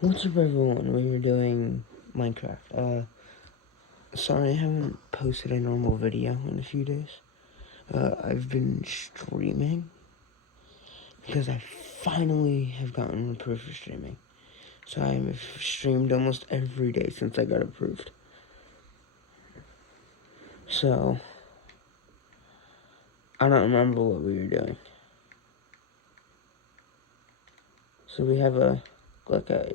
What's up, everyone? We were doing Minecraft. Sorry I haven't posted a normal video in a few days. I've been streaming because I finally have gotten approved for streaming. So I've streamed almost every day since I got approved. So, I don't remember what we were doing. So we have a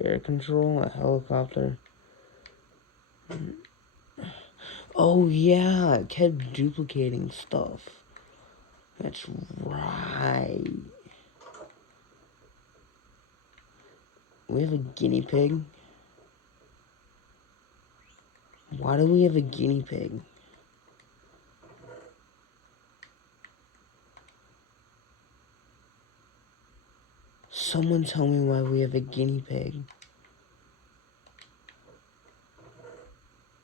air control, a helicopter. Oh yeah, it kept duplicating stuff. That's right. We have a guinea pig. Why do we have a guinea pig? Someone tell me why we have a guinea pig.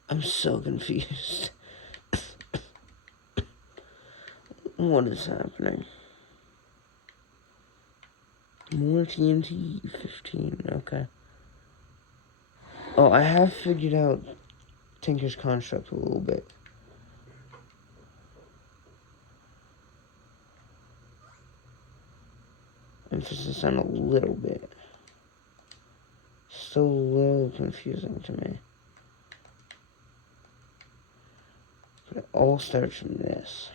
I'm so confused. What is happening? More TNT 15, okay. Oh, I have figured out Tinker's construct a little bit. Emphasis on a little bit. Still a little confusing to me. But it all starts from this.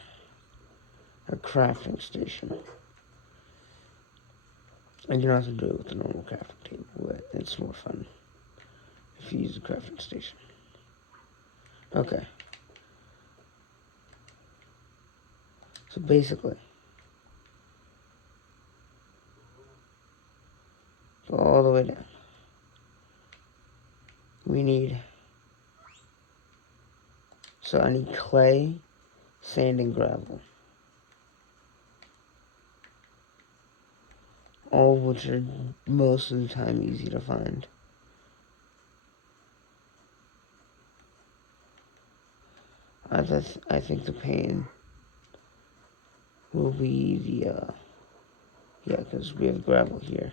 A crafting station. And you don't have to do it with a normal crafting table, but it's more fun if you use a crafting station. Okay. So basically, go all the way down. We need, so I need clay, sand, and gravel. All of which are most of the time easy to find. I think the pain will be the, yeah, because we have gravel here.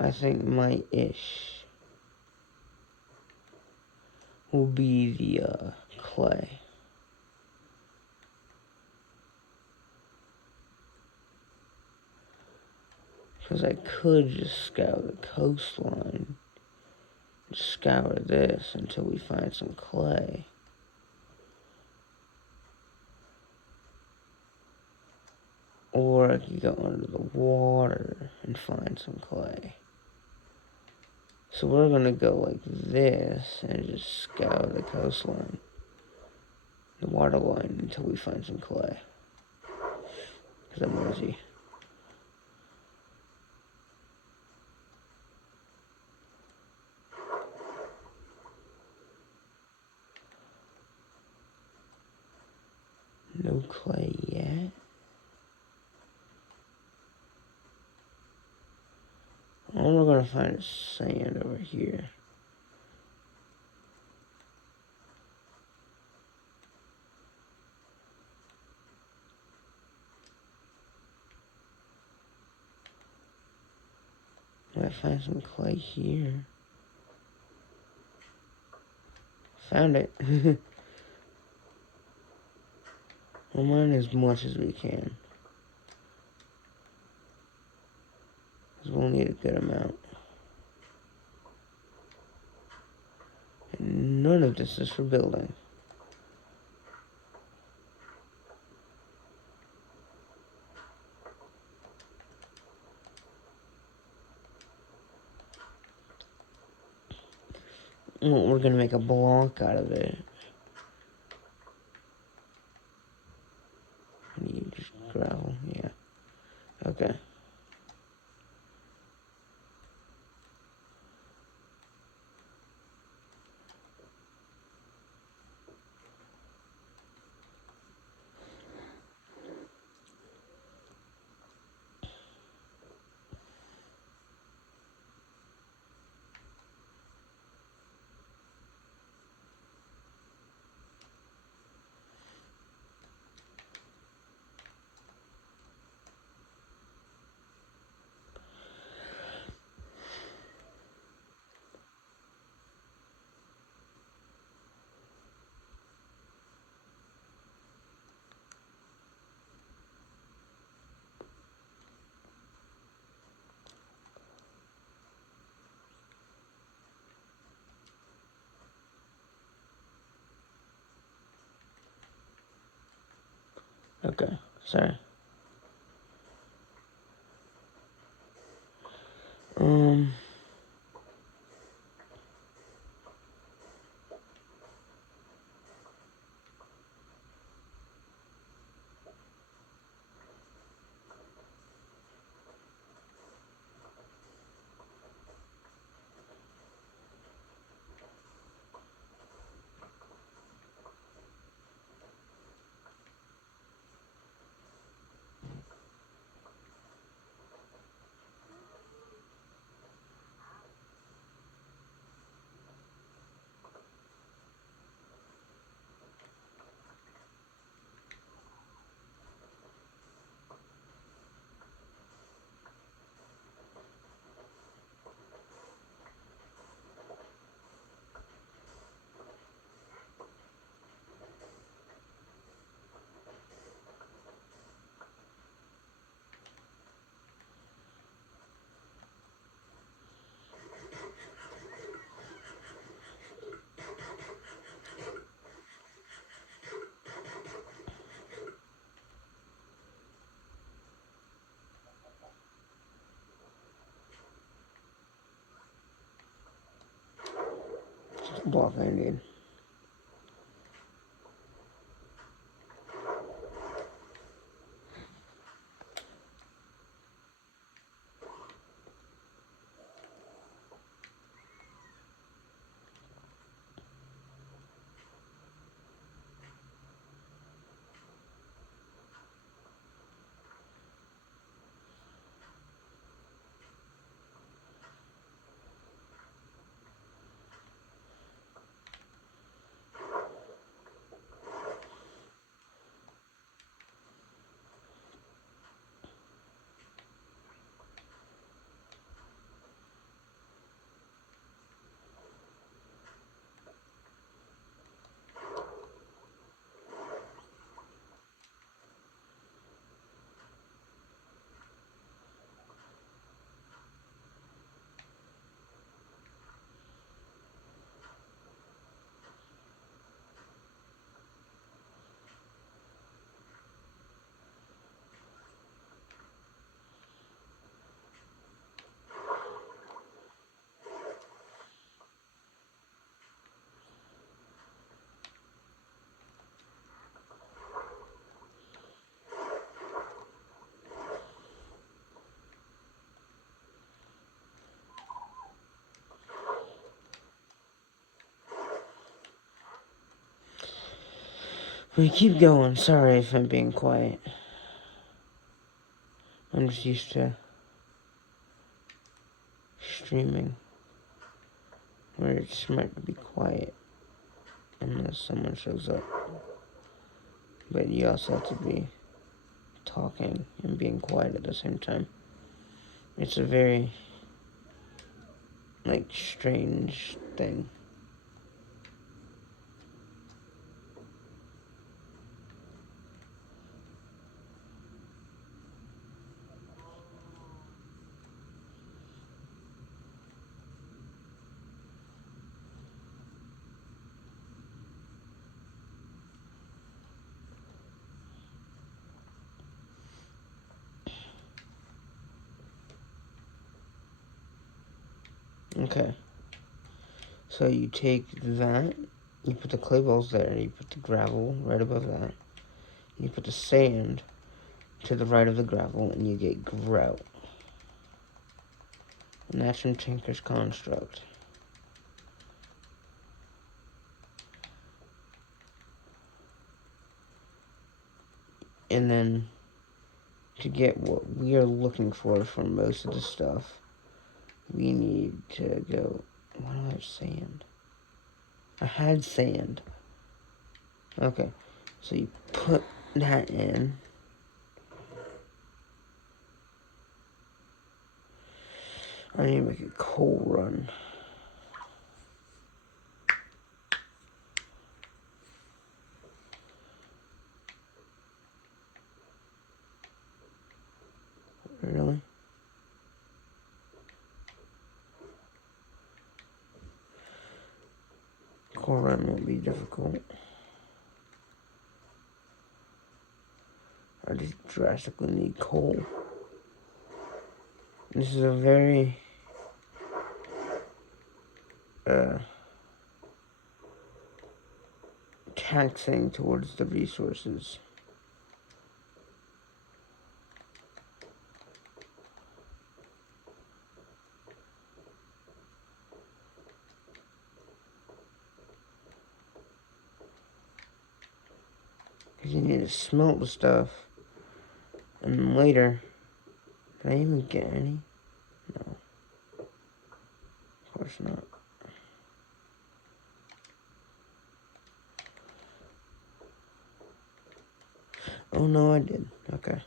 I think my ish will be the, clay. Because I could just scour the coastline, scour this until we find some clay. Or I could go under the water and find some clay. So we're gonna go like this and just scour the coastline, the water line, until we find some clay. Because I'm lazy. No clay yet. Oh, we're gonna find sand over here. Might find some clay here. Found it. We'll mine as much as we can. Because we'll need a good amount. And none of this is for building. Well, we're gonna make a block out of it. Need just gravel, yeah. Okay. Okay, sorry. Um, just a block I need. We keep going. Sorry if I'm being quiet. I'm just used to streaming where it's smart to be quiet unless someone shows up. But you also have to be talking and being quiet at the same time. It's a very, like, strange thing. Okay. So you take that, you put the clay balls there, you put the gravel right above that, you put the sand to the right of the gravel, and you get grout. And that's from Tinker's Construct. And then, to get what we are looking for most of the stuff, we need to go... Why do I have sand? I had sand. Okay, so you put that in. I need to make a coal run. Really? Coal run won't be difficult. I just drastically need coal. This is a very taxing towards the resources. Because you need to smelt the stuff. And later, did I even get any? No. Of course not. Oh no, I did. Okay.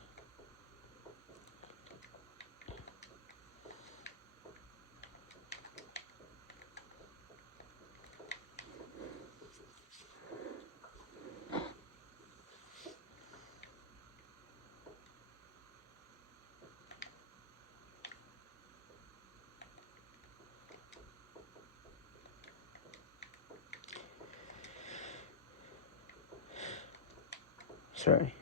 Sorry.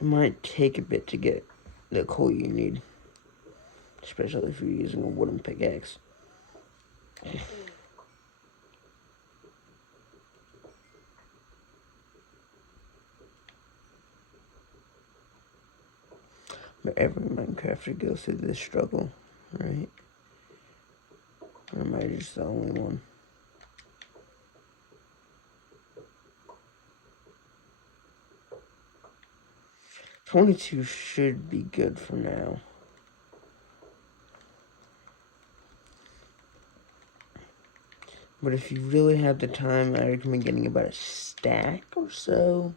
It might take a bit to get the coal you need. Especially if you're using a wooden pickaxe. But every Minecrafter goes through this struggle, right? Or am I just the only one? 22 should be good for now. But if you really have the time, I recommend getting about a stack or so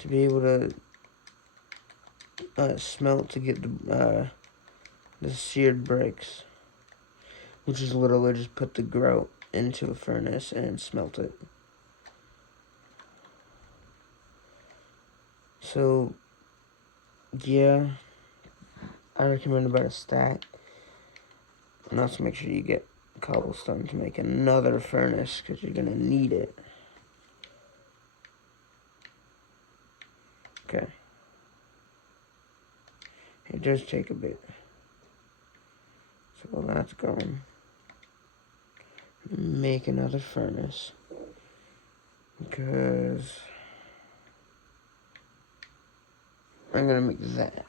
to be able to smelt to get the seared bricks, which is literally just put the grout into a furnace and smelt it. So, yeah, I recommend about a stack. And also make sure you get cobblestone to make another furnace, because you're going to need it. Okay. It does take a bit. So while that's going, make another furnace. Because I'm going to make that.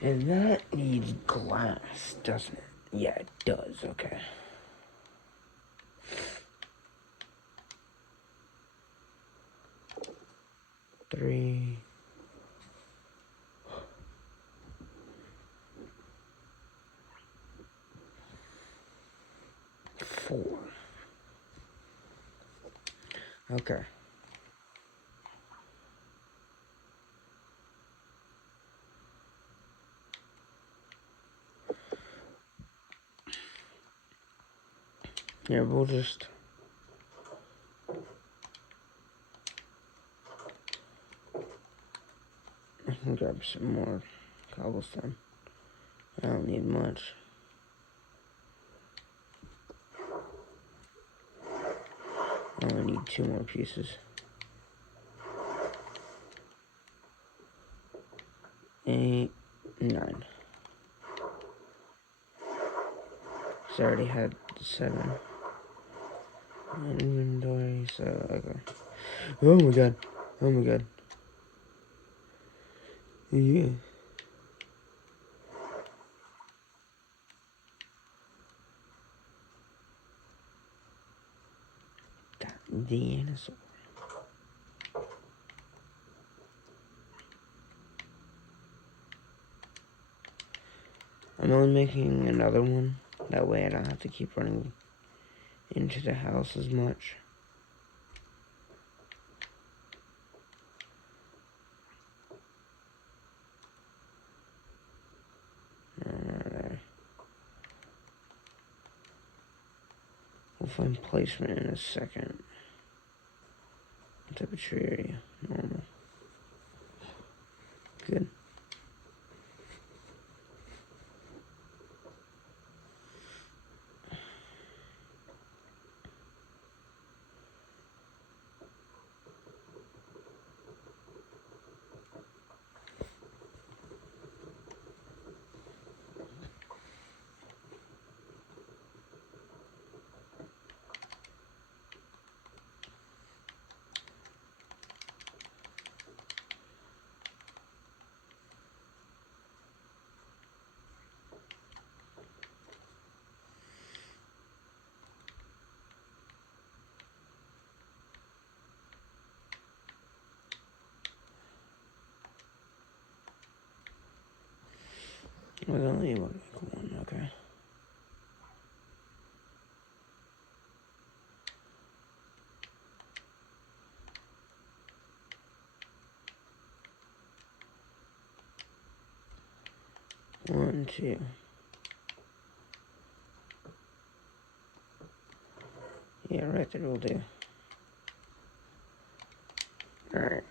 And that needs glass, doesn't it? Yeah, it does. Okay. Three. 4. Okay. Yeah, we'll just... I can grab some more cobblestone. I don't need much. I only need 2 more pieces. 8, 9. So I already had 7. Inventory, so okay. Oh my god. Oh my god. Yeah. That dinosaur. I'm only making another one. That way I don't have to keep running into the house as much. There. We'll find placement in a second. What type of tree are you? Normal. Good. We're gonna leave one. Okay. One, two. Yeah, right there will do. Alright.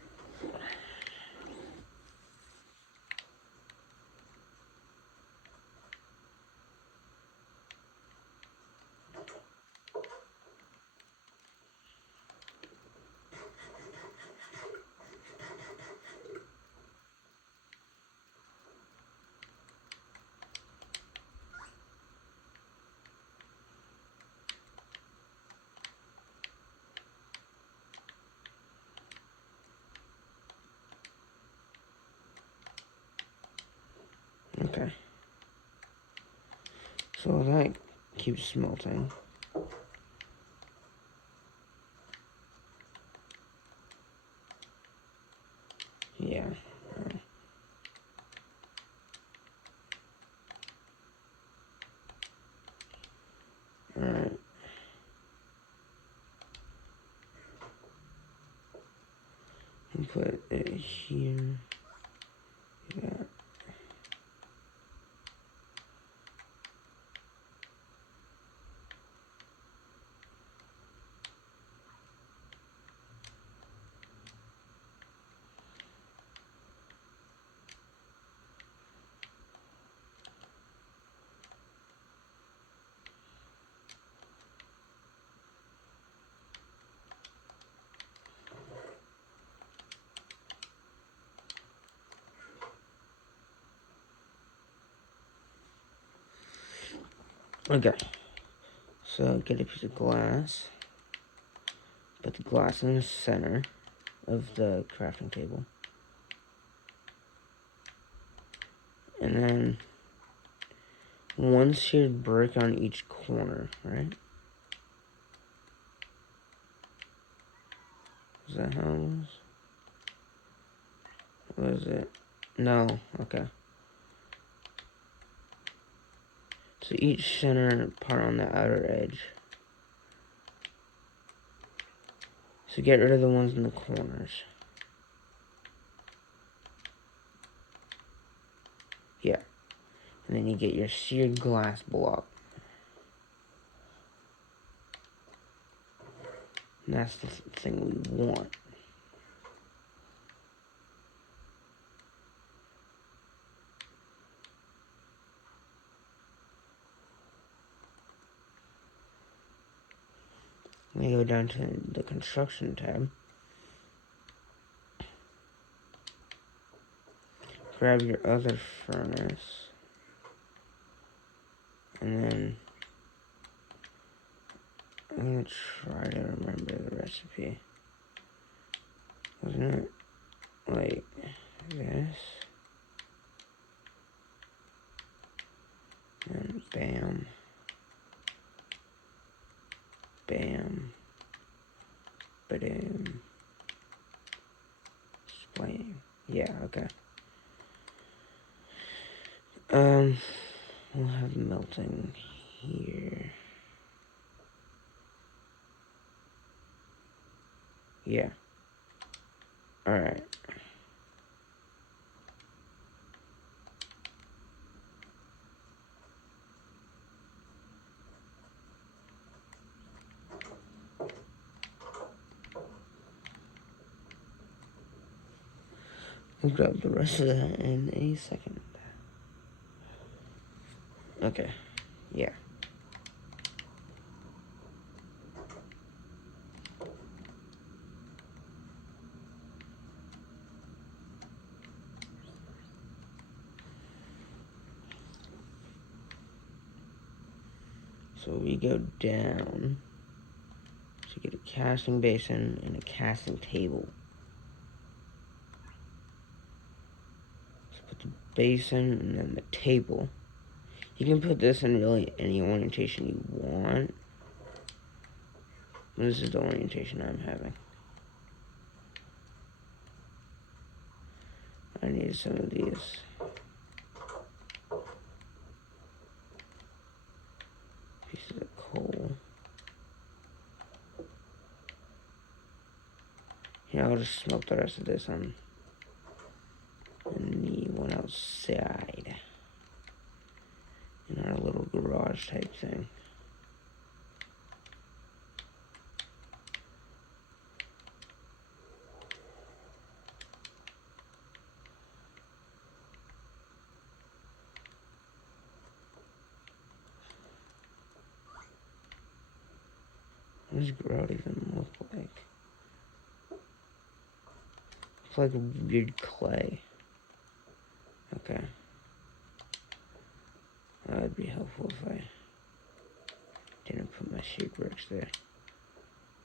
Okay. So that keeps smelting. Yeah. Alright. Put it here. Yeah. Okay. So get a piece of glass. Put the glass in the center of the crafting table. And then one seared brick on each corner, right? Is that how it was? What is it? No, okay. So each center part on the outer edge. So get rid of the ones in the corners. Yeah. And then you get your seared glass block. And that's the thing we want. We go down to the construction tab. Grab your other furnace. And then I'm gonna try to remember the recipe. Wasn't it like this? And bam. Bam. Ba-doom. Splaying. Yeah, okay. We'll have melting here. Yeah. Alright. We'll grab the rest of that in a second. Okay. Yeah. So we go down to get a casting basin and a casting table. So put the basin and then the table. You can put this in really any orientation you want. This is the orientation I'm having. I need some of these. Pieces of coal. Yeah, I'll just smoke the rest of this on the one outside. In our little garage type thing. What does grout even look like? It's like a weird clay. Okay. That would be helpful if I didn't put my sheet bricks there.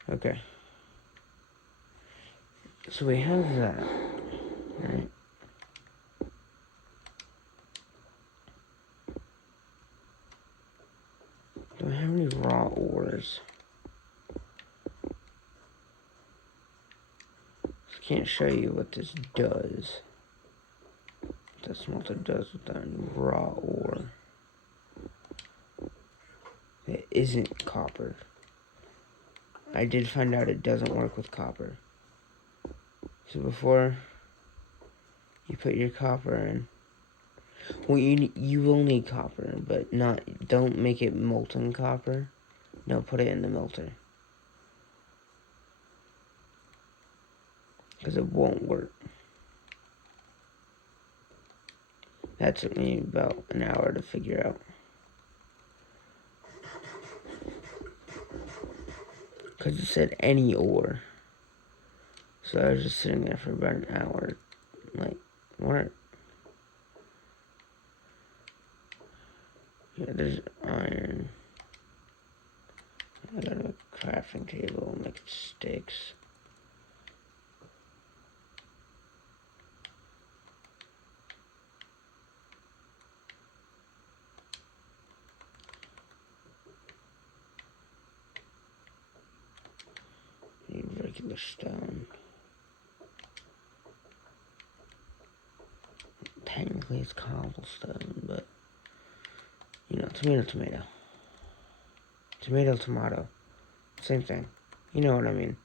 Okay. So we have that. Right? Do I have any raw ores? I can't show you what this does. What the smelter does with that raw ore. It isn't copper. I did find out it doesn't work with copper. So before you put your copper in, well, you will need copper, but don't make it molten copper. No, put it in the melter. Because it won't work. That took me about an hour to figure out. Because it said any ore. So I was just sitting there for about an hour. Like, what? Yeah, there's iron. I got a crafting table, make sticks. Need regular stone. Technically it's cobblestone, but you know, tomato, tomato. Tomato, tomato. Same thing. You know what I mean.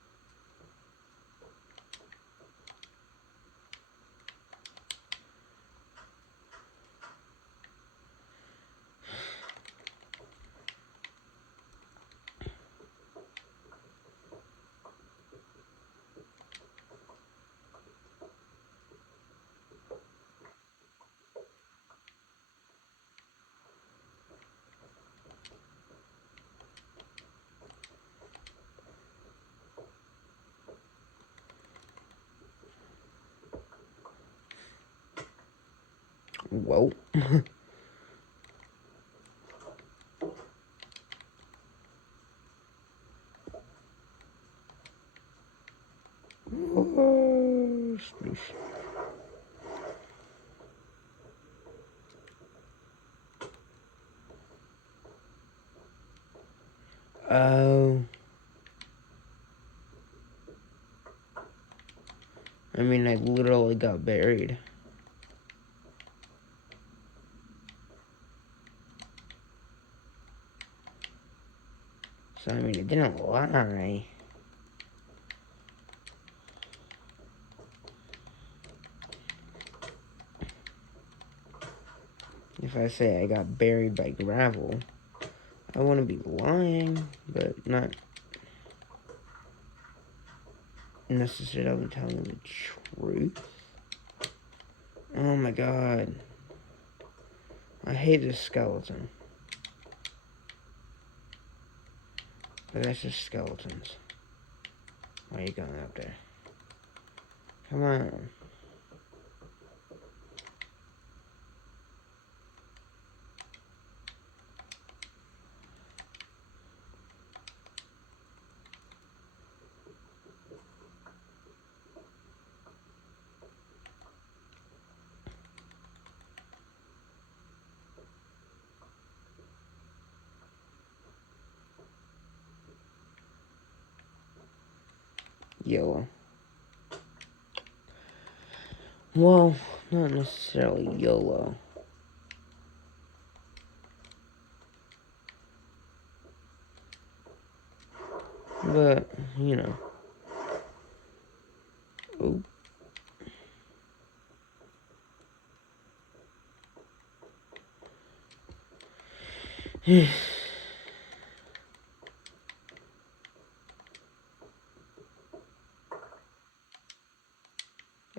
Whoa. Whoa. is this? Oh. I mean, I literally got buried. So, I mean, it didn't lie. If I say I got buried by gravel, I wouldn't be lying, but not necessarily telling the truth. Oh my god. I hate this skeleton. But that's just skeletons. Why are you going up there? Come on. Yellow. Well, not necessarily YOLO. But, you know. Oh.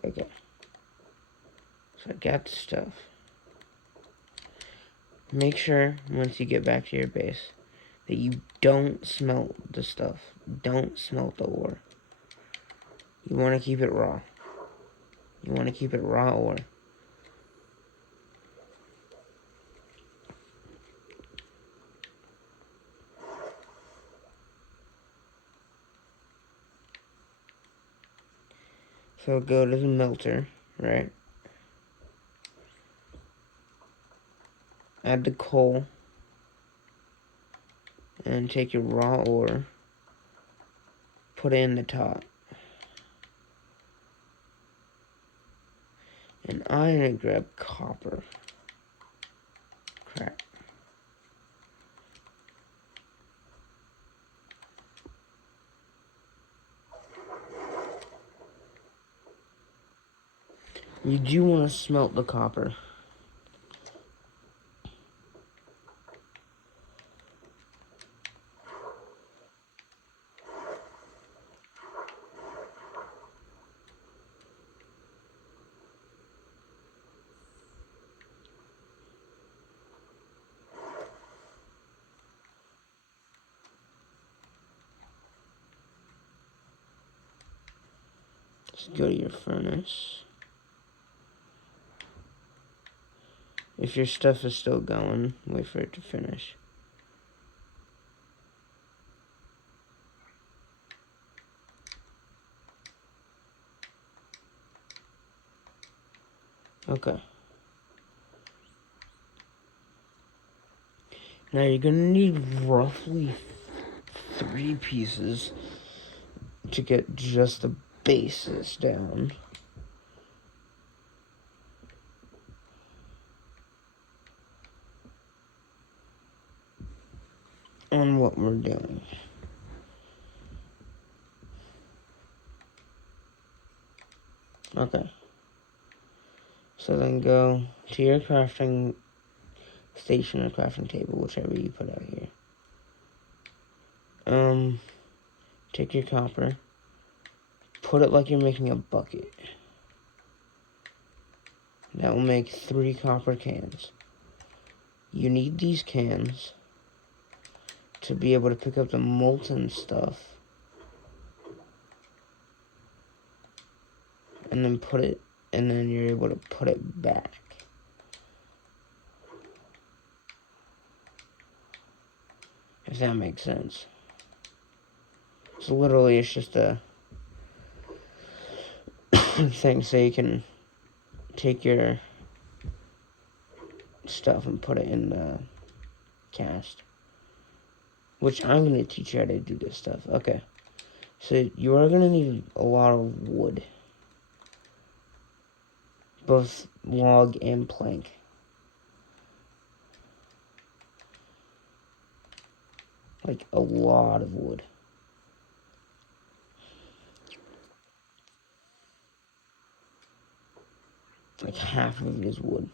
Okay. So I got the stuff. Make sure, once you get back to your base, that you don't smelt the stuff. Don't smelt the ore. You want to keep it raw. You want to keep it raw ore. So go to the melter, right? Add the coal. And take your raw ore. Put it in the top. And I'm gonna grab copper. Crap. You do want to smelt the copper. Just go to your furnace. If your stuff is still going, wait for it to finish. Okay. Now you're gonna need roughly 3 pieces to get just the bases down. On what we're doing. Okay. So then go to your crafting station or crafting table, whichever you put out here. Take your copper, put it like you're making a bucket. That will make 3 copper cans. You need these cans to be able to pick up the molten stuff and then put it, and then you're able to put it back. If that makes sense. So literally it's just a thing so you can take your stuff and put it in the cast. Which I'm going to teach you how to do this stuff. Okay. So you are going to need a lot of wood. Both log and plank. Like a lot of wood. Like half of it is wood.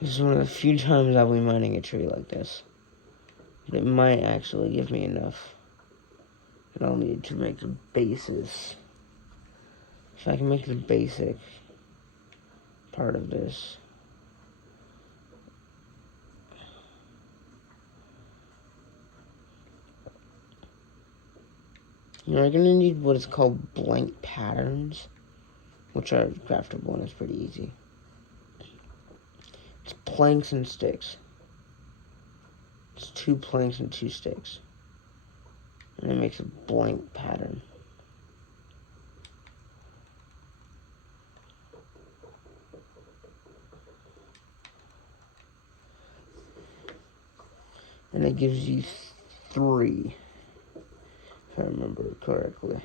This is one of the few times I'll be mining a tree like this. It might actually give me enough that I'll need to make the bases. If I can make the basic part of this. You're going to need what is called blank patterns, which are craftable and it's pretty easy. It's planks and sticks. It's 2 planks and 2 sticks. And it makes a blank pattern. And it gives you 3, if I remember correctly.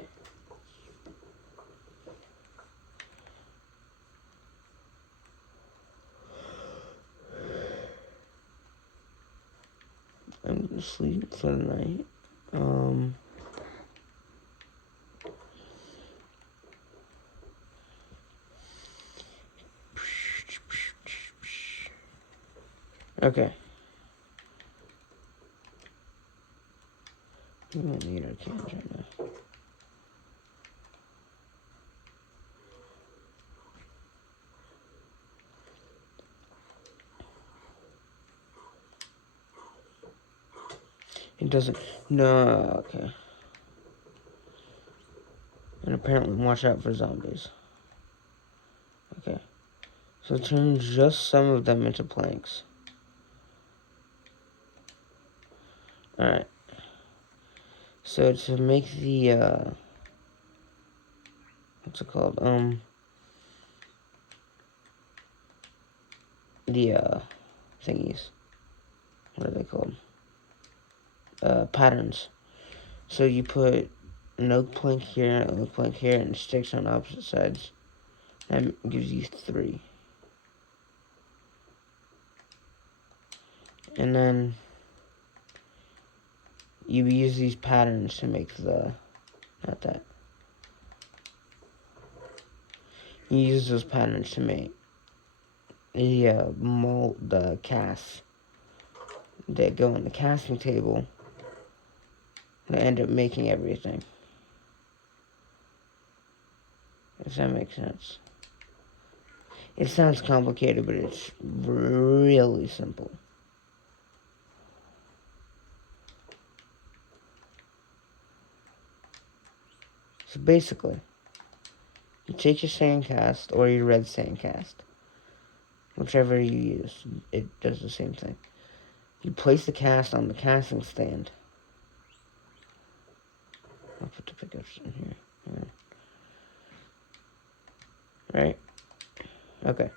I'm gonna sleep for the night. Okay. We don't need our cans right now. It doesn't. No, okay. And apparently, watch out for zombies. Okay. So turn just some of them into planks. Alright. So to make the, what's it called? The, thingies. What are they called? Patterns. So you put an oak plank here, an oak plank here, and sticks on opposite sides. That gives you 3. And then you use these patterns to make the, not that. You use those patterns to make the mold, the casts that go on the casting table that end up making everything. If that makes sense. It sounds complicated, but it's really simple. So basically, you take your sandcast or your red sandcast, whichever you use, it does the same thing. You place the cast on the casting stand. I'll put the pickups in here. Yeah. Right? Okay.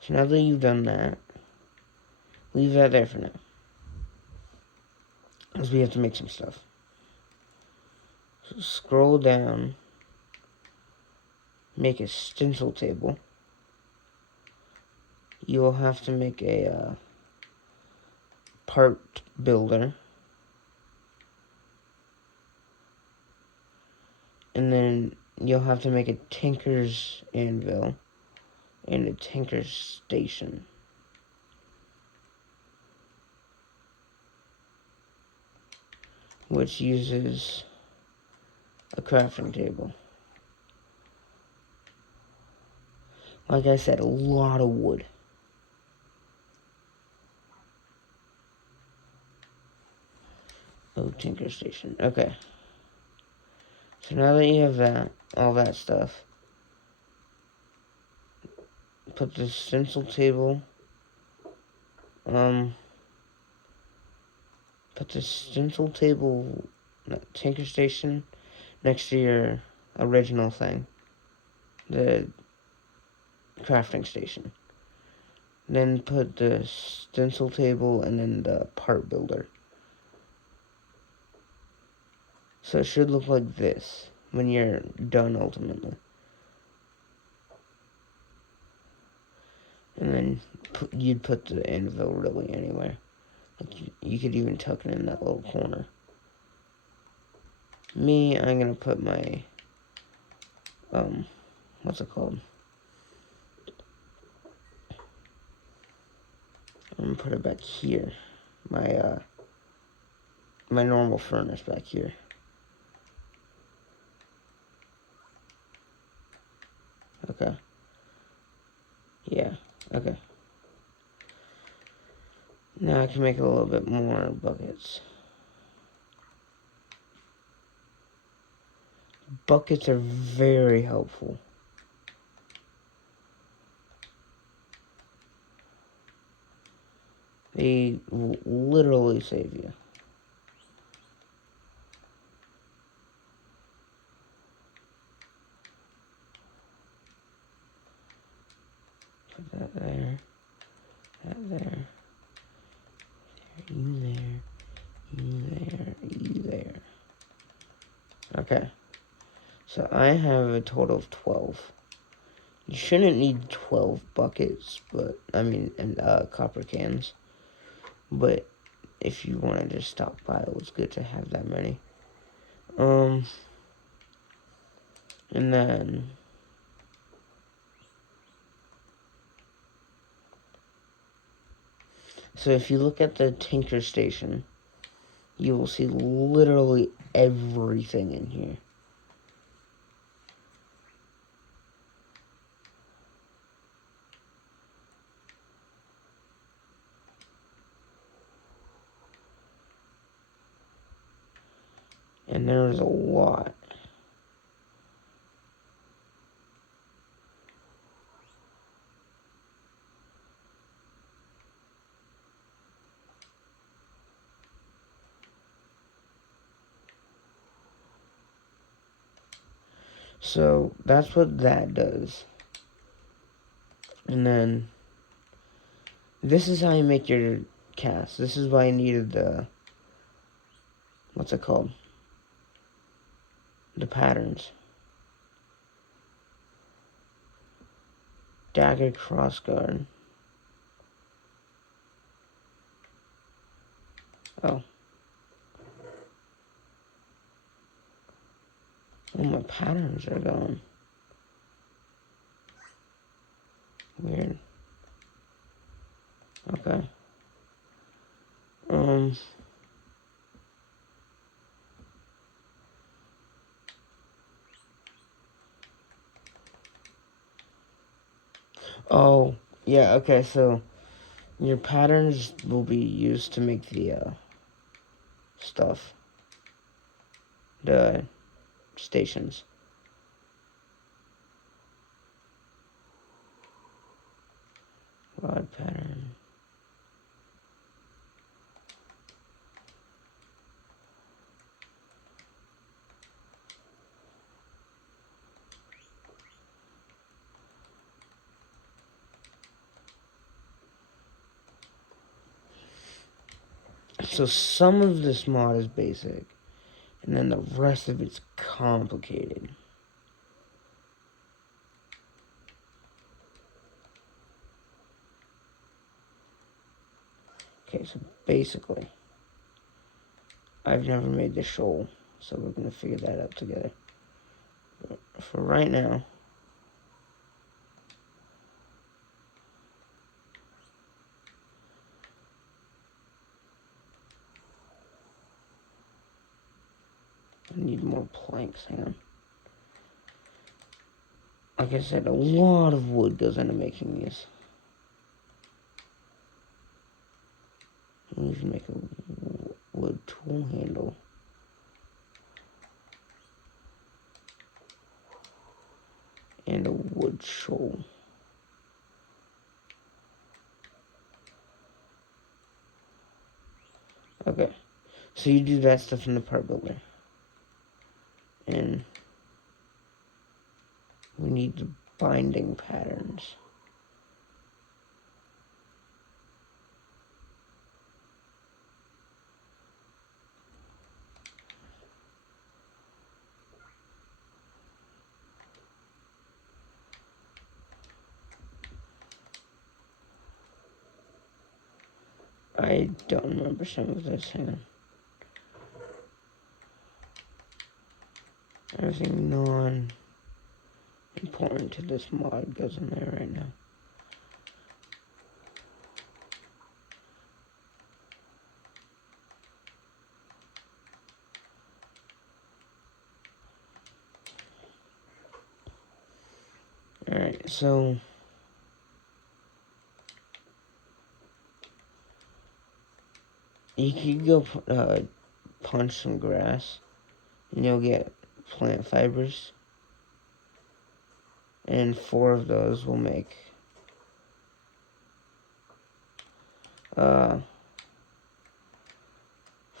So now that you've done that, leave that there for now. Because we have to make some stuff. So scroll down. Make a stencil table. You will have to make a part builder. And then you'll have to make a tinker's anvil and a tinker's station. Which uses a crafting table. Like I said, a lot of wood. Oh, Tinker Station. Okay. So now that you have that, all that stuff, put the stencil table, put the stencil table, Tinker Station, next to your original thing, the crafting station. Then put the stencil table and then the part builder. So it should look like this when you're done ultimately. And then you'd put the anvil really anywhere. Like you could even tuck it in that little corner. Me, I'm gonna put my, what's it called? I'm gonna put it back here. My, my normal furnace back here. Okay. Yeah, okay. Now I can make a little bit more buckets. Buckets are very helpful. They will literally save you. Put that there. That there. You there. You there. You there. Okay. So I have a total of 12. You shouldn't need 12 buckets, but, I mean, and, copper cans. But if you want to just stockpile, it's good to have that many. And then so if you look at the Tinker Station, you will see literally everything in here. And there's a lot. So that's what that does. And then this is how you make your cast. This is why I needed the, what's it called? The patterns. Dagger crossguard. Oh. Oh, my patterns are gone. Weird. Okay. Oh, yeah, okay, so your patterns will be used to make the, stuff. The stations. Rod pattern. So some of this mod is basic, and then the rest of it's complicated. Okay, so basically, I've never made the shoal, so we're going to figure that out together. But for right now, I need more planks, hang on. Like I said, a lot of wood goes into making these. We can make a wood tool handle. And a wood shovel. Okay, so you do that stuff in the part builder. And we need the binding patterns. I don't remember some of this. Hang on. Everything non-important to this mod goes in there right now. Alright, so you could go punch some grass and you'll get plant fibers. And 4 of those will make 4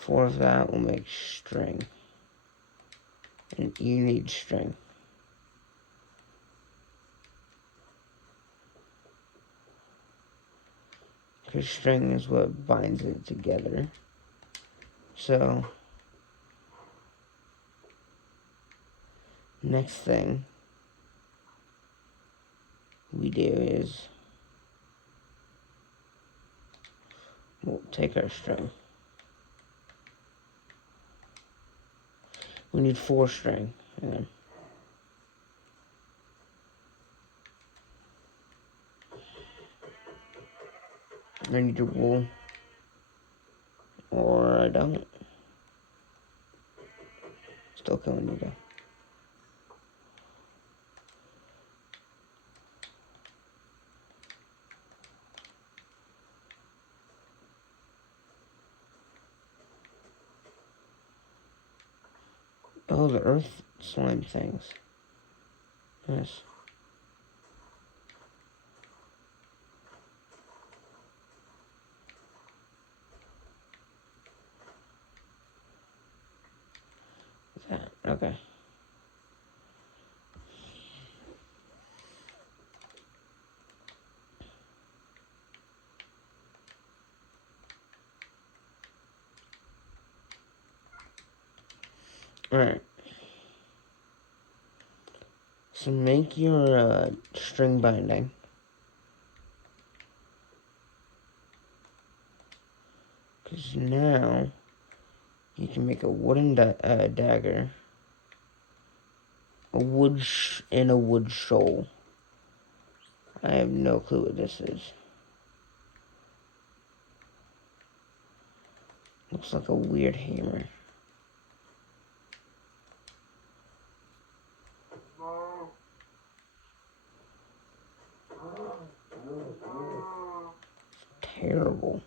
of that will make string. And you need string. Because string is what binds it together. So, next thing we do is we'll take our string. We need 4 string. Hang on. I need a wool. Or I don't. Still killing you though. Oh, the earth slime things. Yes. That, okay. Alright. So make your string binding. Because now you can make a wooden dagger, a wood and a wood shovel. I have no clue what this is. Looks like a weird hammer. Terrible.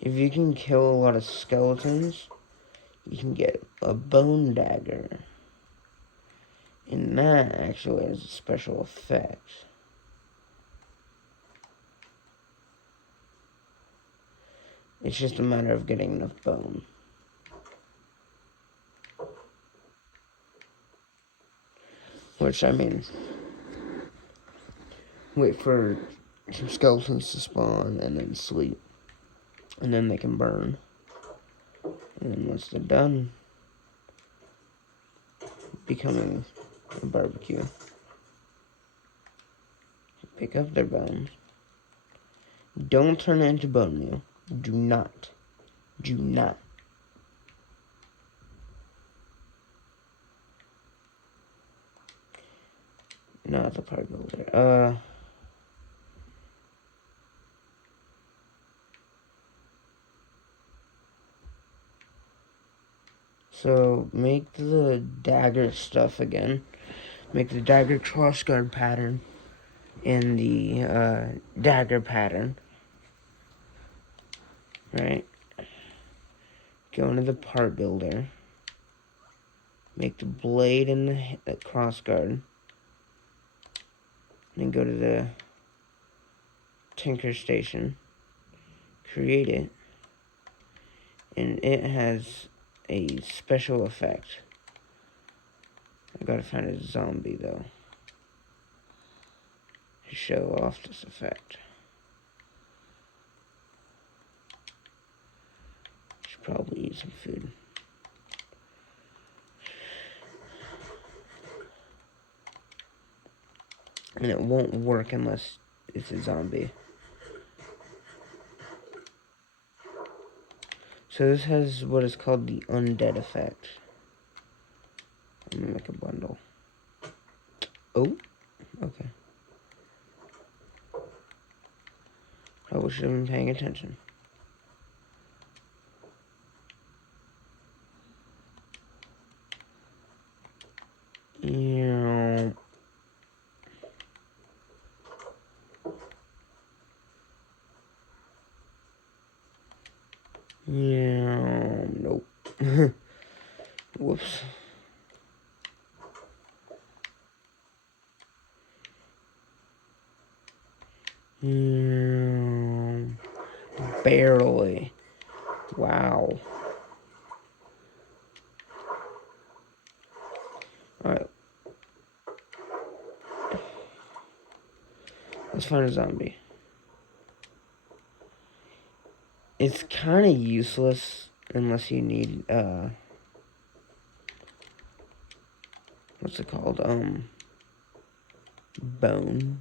If you can kill a lot of skeletons, you can get a bone dagger. And that actually has a special effect. It's just a matter of getting enough bone. Which, I mean, wait for some skeletons to spawn and then sleep. And then they can burn. And then once they're done, becoming a barbecue. Pick up their bones. Don't turn it into bone meal. Do not. Do not. Not the part builder. So make the dagger stuff again. Make the dagger crossguard pattern. in the dagger pattern, right? Go into the part builder, make the blade and the cross guard, then go to the Tinker Station, create it, and it has a special effect. I gotta find a zombie though to show off this effect. Should probably eat some food. And it won't work unless it's a zombie. So this has what is called the undead effect. I'm gonna make a bundle. Oh, okay. Probably should have been paying attention. Yeah. Yeah. Nope. Whoops. Yeah. Barely. Wow. Alright. Let's find a zombie. It's kind of useless unless you need, what's it called? Bone.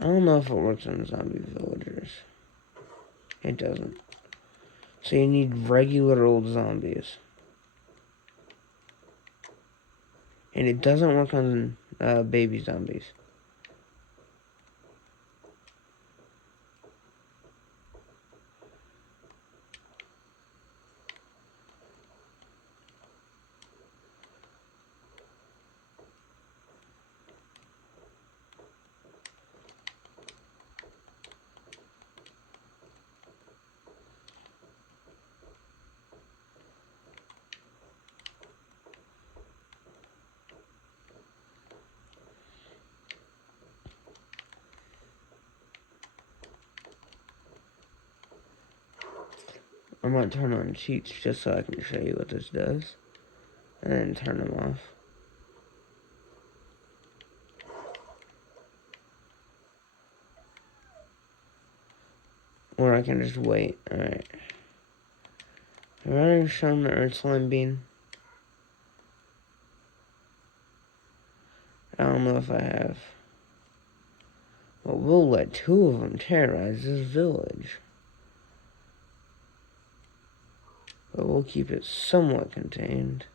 I don't know if it works on zombie villagers. It doesn't. So you need regular old zombies. And it doesn't work on baby zombies. I might turn on cheats just so I can show you what this does. And then turn them off. Or I can just wait. Alright. Have I already shown the Earth Slime Bean? I don't know if I have. But we'll let two of them terrorize this village. But we'll keep it somewhat contained.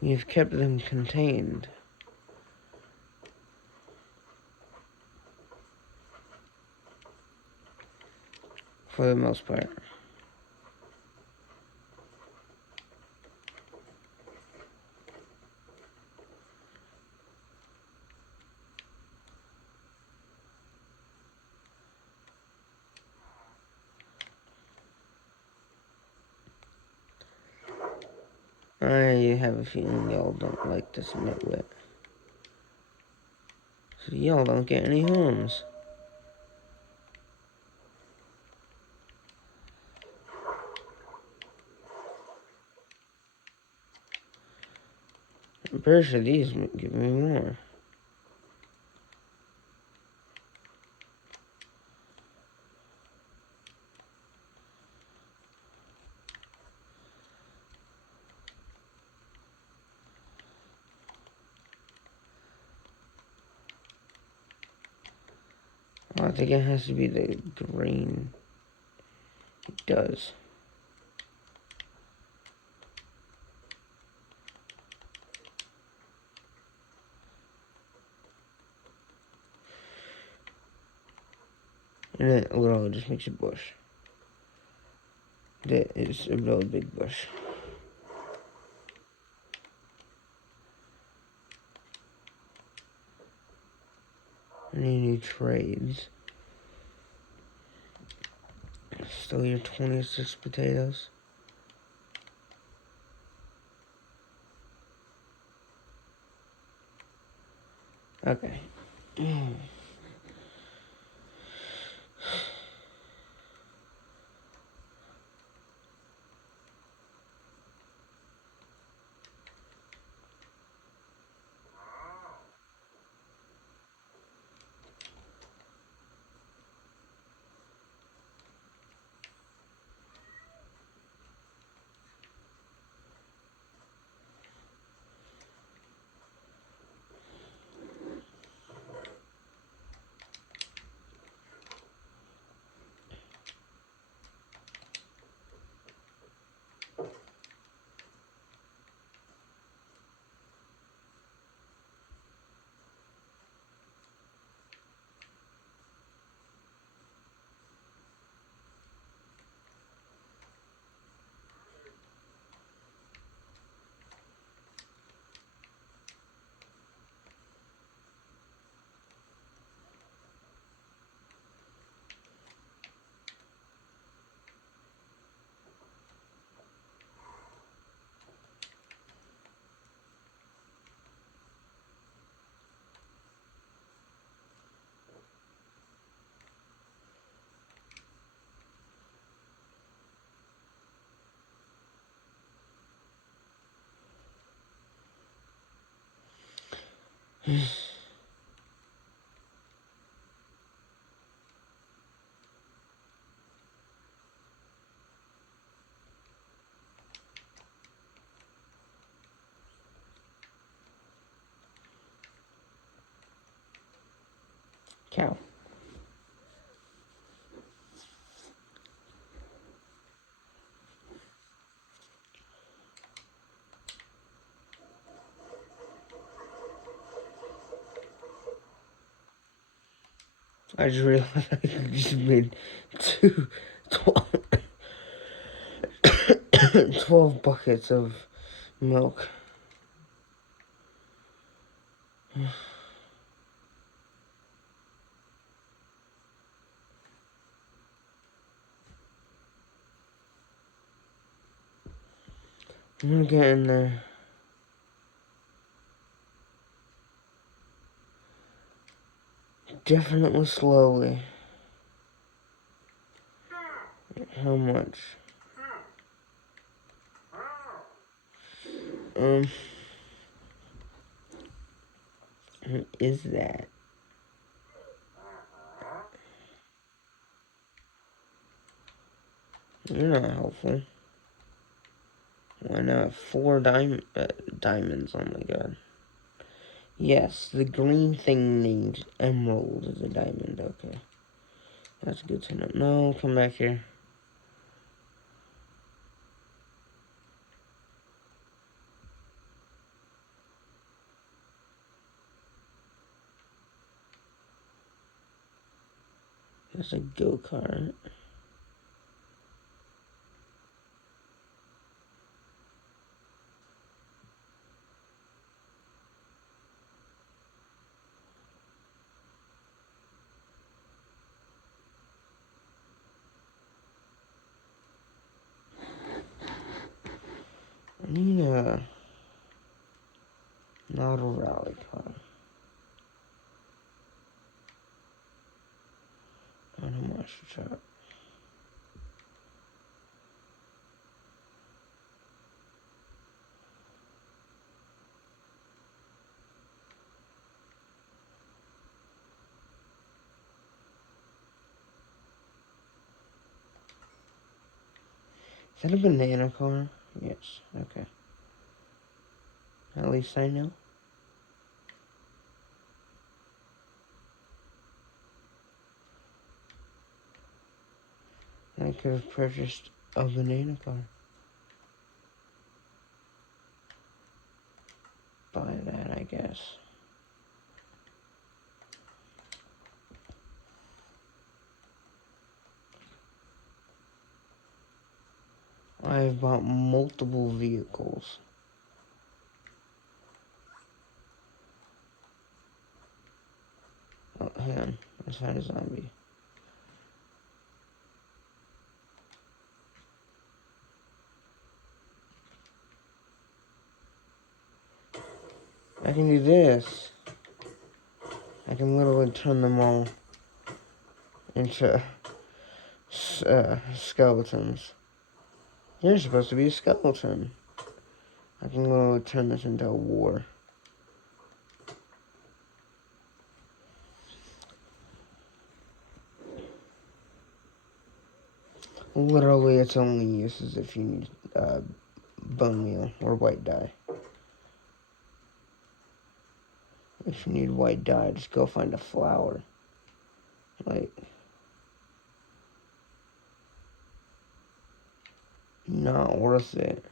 You've kept them contained. For the most part. I have a feeling y'all don't like this nitwit. So y'all don't get any homes. I'm pretty sure these give me more. Oh, I think it has to be the green. It does. And then literally just makes a bush. That is a really big bush. Any new trades? Still your 26 potatoes. Okay. Cow. I just realized I just made 12 buckets of milk. I'm gonna get in there. Definitely slowly. How much? What is that? You're not helpful. Why not? 4 diamonds, oh my god. Yes, the green thing needs emerald as a diamond, okay. That's good to know. No, come back here. That's a go-kart. I need a... not a rally car. Not a monster truck. Is that a banana car? Yes, okay. At least I know. I could have purchased a banana car. Buy that, I guess. I've bought multiple vehicles. Oh, hang on. Let's find a zombie. I can do this. I can literally turn them all into skeletons. You're supposed to be a skeleton. I can literally turn this into a war. Literally, its only use is if you need bone meal or white dye. If you need white dye, just go find a flower. Like, not worth it.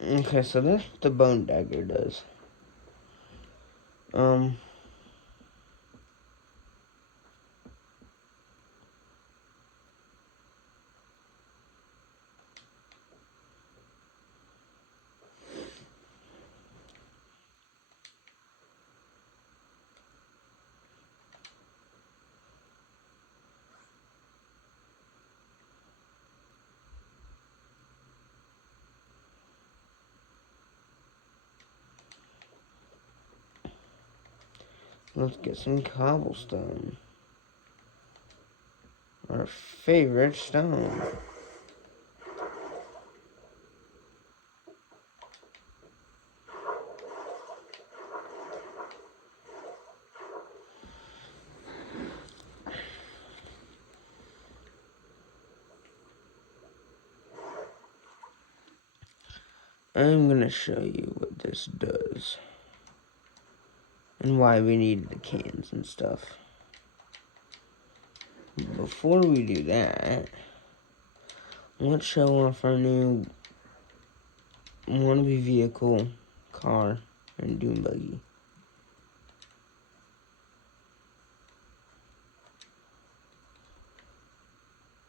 Okay, so that's what the bone dagger does. Let's get some cobblestone. Our favorite stone. I'm gonna show you what this does. And why we need the cans and stuff. Before we do that, let's show off our new wannabe vehicle, car, and dune buggy.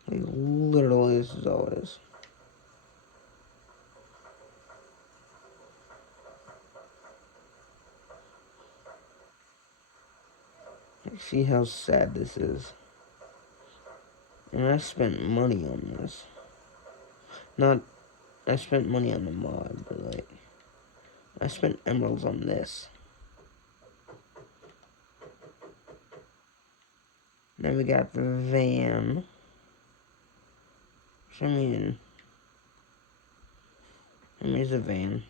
Like, literally, this is all it is. See how sad this is. And I spent money on this. Not, I spent money on the mod, but like, I spent emeralds on this. Then we got the van. Which, I mean, it's a van.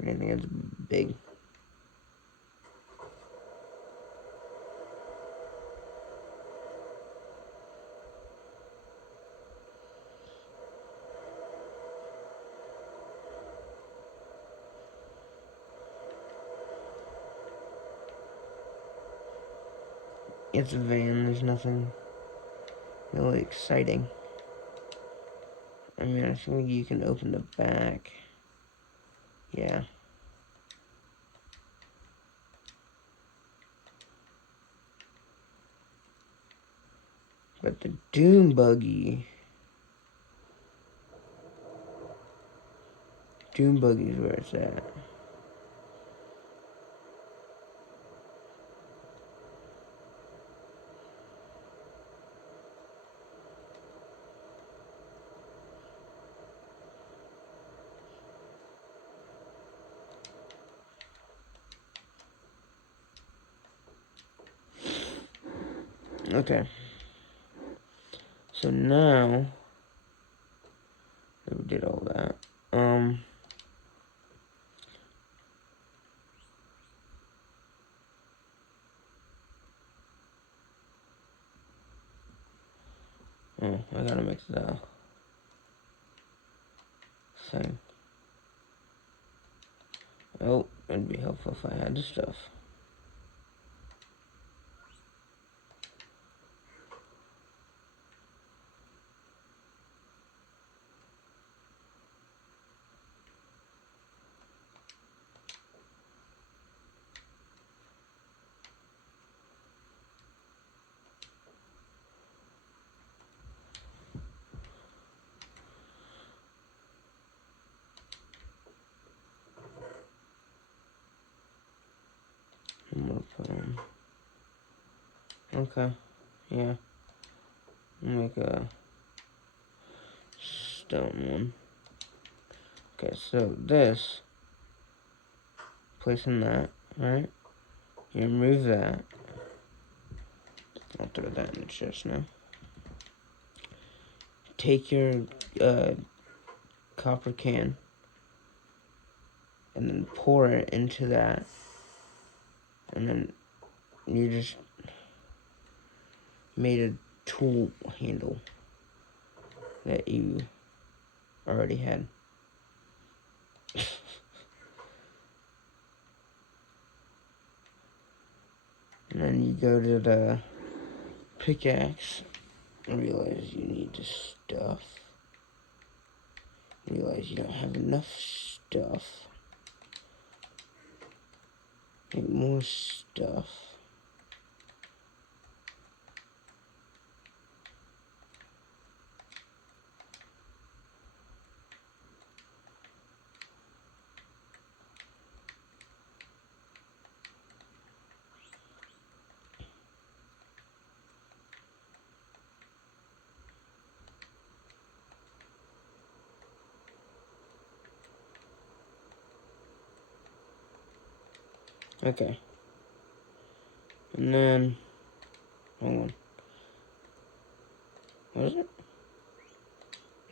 I think it's big. It's a van, there's nothing really exciting. I mean, I think you can open the back. Yeah. But the dune buggy is where it's at. Okay. So now that we did all that, oh, I gotta mix the thing. Oh, It'd be helpful if I had the stuff. I'm gonna put on. Okay, yeah. Make a stone one. Okay, so this, placing that, right? You remove that. I'll throw that in the chest now. Take your copper can and then pour it into that, and then you just made a tool handle that you already had. And then you go to the pickaxe and realize you need the stuff. Realize you don't have enough stuff. Get more stuff. Okay. And then, hold on. Was it?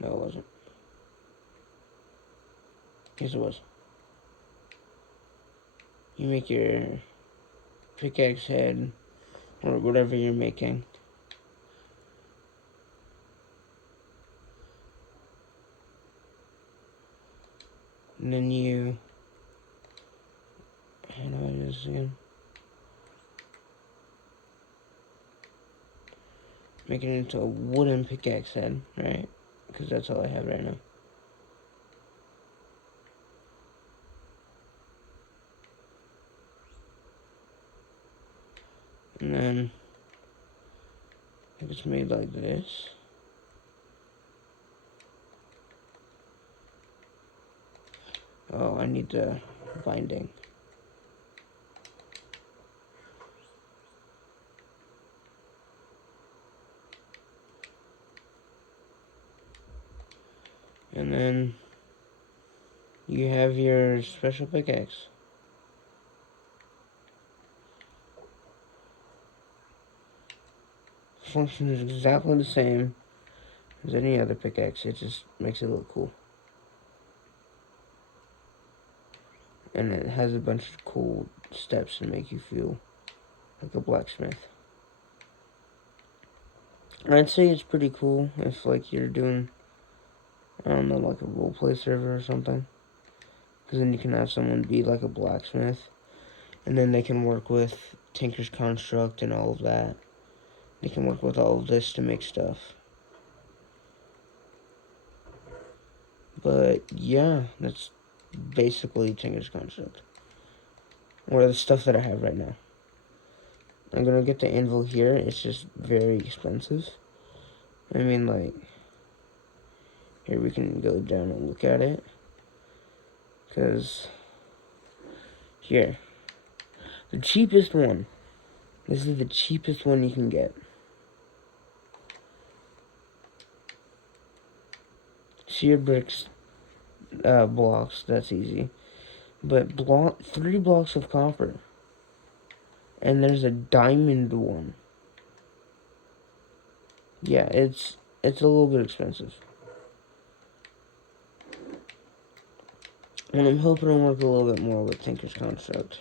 No, it wasn't. Yes, it was. You make your pickaxe head, or whatever you're making. And then you, how do I do this again? Make it into a wooden pickaxe head, right? Because that's all I have right now. And then, if it's made like this, oh, I need the binding. And then you have your special pickaxe. Functions exactly the same as any other pickaxe, it just makes it look cool. And it has a bunch of cool steps to make you feel like a blacksmith. I'd say it's pretty cool if, like, you're doing, I don't know, like a roleplay server or something. Because then you can have someone be like a blacksmith. And then they can work with Tinker's Construct and all of that. They can work with all of this to make stuff. But, yeah, that's basically Tinker's Construct. Or the stuff that I have right now. I'm gonna get the anvil here. It's just very expensive. I mean, like, here we can go down and look at it. Because, here, the cheapest one. This is the cheapest one you can get. Sheer bricks, blocks, that's easy. But 3 blocks of copper. And there's a diamond one. Yeah, it's a little bit expensive. And I'm hoping to work a little bit more with Tinker's Construct.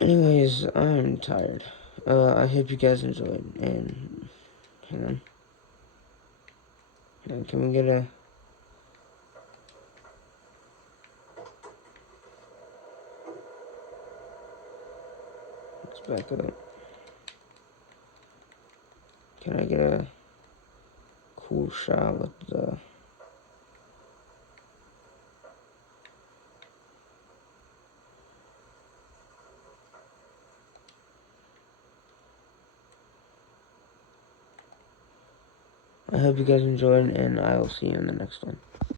Anyways, I'm tired. I hope you guys enjoyed. And, hang on. Can we get a... back up. Can I get a cool shot with the... I hope you guys enjoyed, and I will see you in the next one.